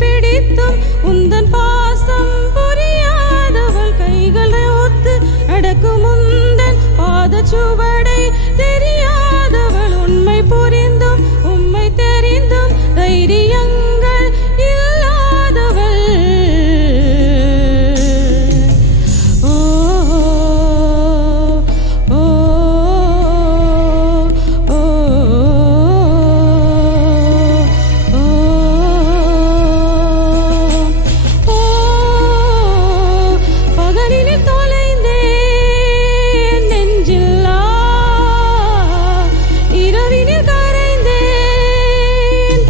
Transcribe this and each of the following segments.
பிடித்தும் உந்தன் பாசம் புரியாதவள் கைகளை ஒத்து நடக்கும் உந்தன் பாதச்சுவடை தெரியாதவள் உண்மை புரிந்தும் உம்மை தெரிந்தும் தைரியங்கள் இல்லாதவள். ஓ ஓ ஓ ஓ பகலிலே தொலைந்தேன் நெஞ்சில்லா இரவினில் கரைந்தேன்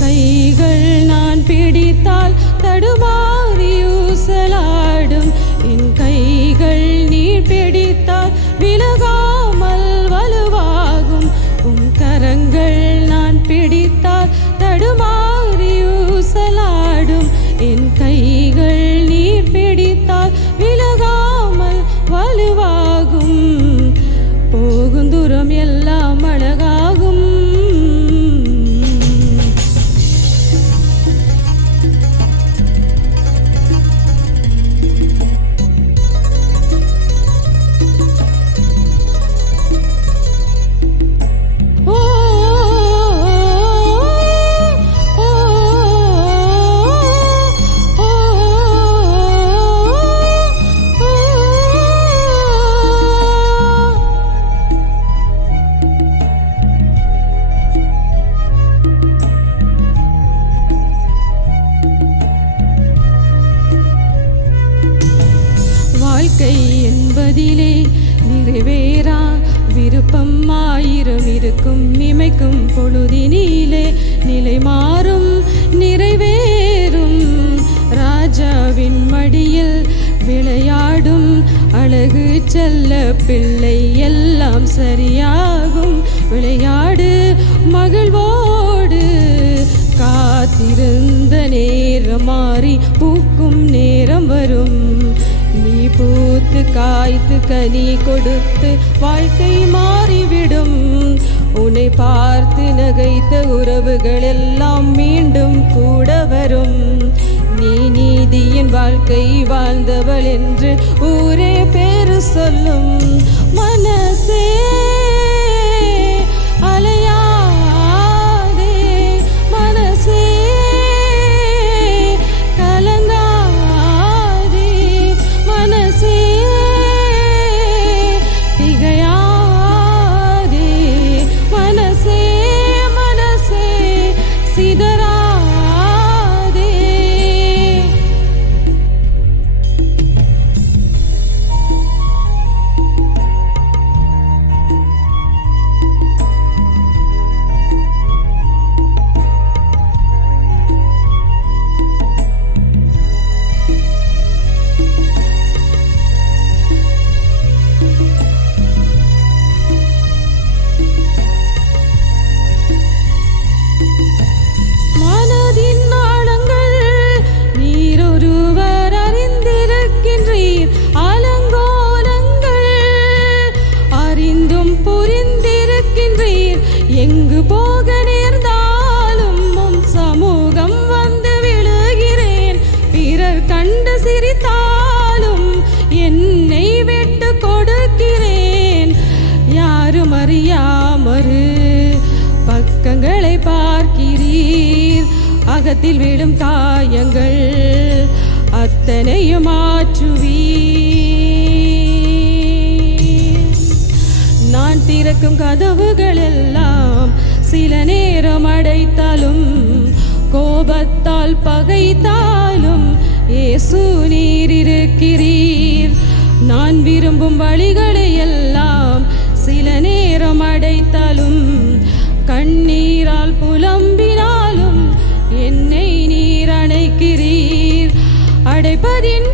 கைகள் நான் பிடித்தால் தடுமாறி ஊசலாடும் என் கைகள் நீர் பிடித்தால் விலகாமல் வலுவாகும் உன் கரங்கள் நான் பிடித்தால் தடுமாறி ஊசலாடும் என் கைகள் நீர் பிடித்தால் விலகாமல் வலுவாகும் போகும் தூரம் எல்லாம் அழகாகும். ஓ ஓ ஓ வாழ்க்கை என்பதிலே நிறைவேறா விருப்பம் ஆயிரம் இருக்கும் இமைக்கும் பொழுதினிலே நிலை மாறும் நிறைவேறும் ராஜாவின் மடியில் விளையாடும் அழகு செல்ல பிள்ளை எல்லாம் சரியாகும் விளையாடு மகிழ்வோடு காத்திருந்த நேரம் மாறி பூக்கும் நேரம் வரும் நீ பூத்து காய்த்து கனி கொடுத்து வாழ்க்கை மாறிவிடும் உன்னை பார்த்து நகைத்த உறவுகள் எல்லாம் மீண்டும் கூட வரும் நீ நீதியின் வாழ்க்கை வாழ்ந்தவள் என்று ஊரே பேரு சொல்லும். மனசே அலையாதே மனசே கலங்காதே மனசே திகையாதே மனசே மனசே சிதறாதே. மனதின் ஆழங்கள் நீரொருவர் அறிந்திருக்கின்றீர் அலங்கோலங்கள் அறிந்தும் புரிந்திருக்கின்றீர் எங்கு போக நேர்ந்தாலும் உம் சமூகம் வந்து விழுகிறேன் பிறர் கண்டு சிரித்தாலும் என்னை விட்டு கொடுக்கிறேன் யாரும் அறியாமறு பக்கங்களை பார்க்கிறீர் அகத்தில் விடும் காயங்கள் அத்தனையும் ஆற்றுவீர். நான் திறக்கும் கதவுகள் எல்லாம் சில நேரம் அடைத்தாலும் கோபத்தால் பகைத்தாலும் இயேசு நீர் இருக்கிறீர். நான் விரும்பும் வழிகளை எல்லாம் சில நேரம் அடைத்தாலும் கண்ணீரால் புலம்பினாலும் என்னை நீர் அணைக்கிறீர். அடைப்பதின்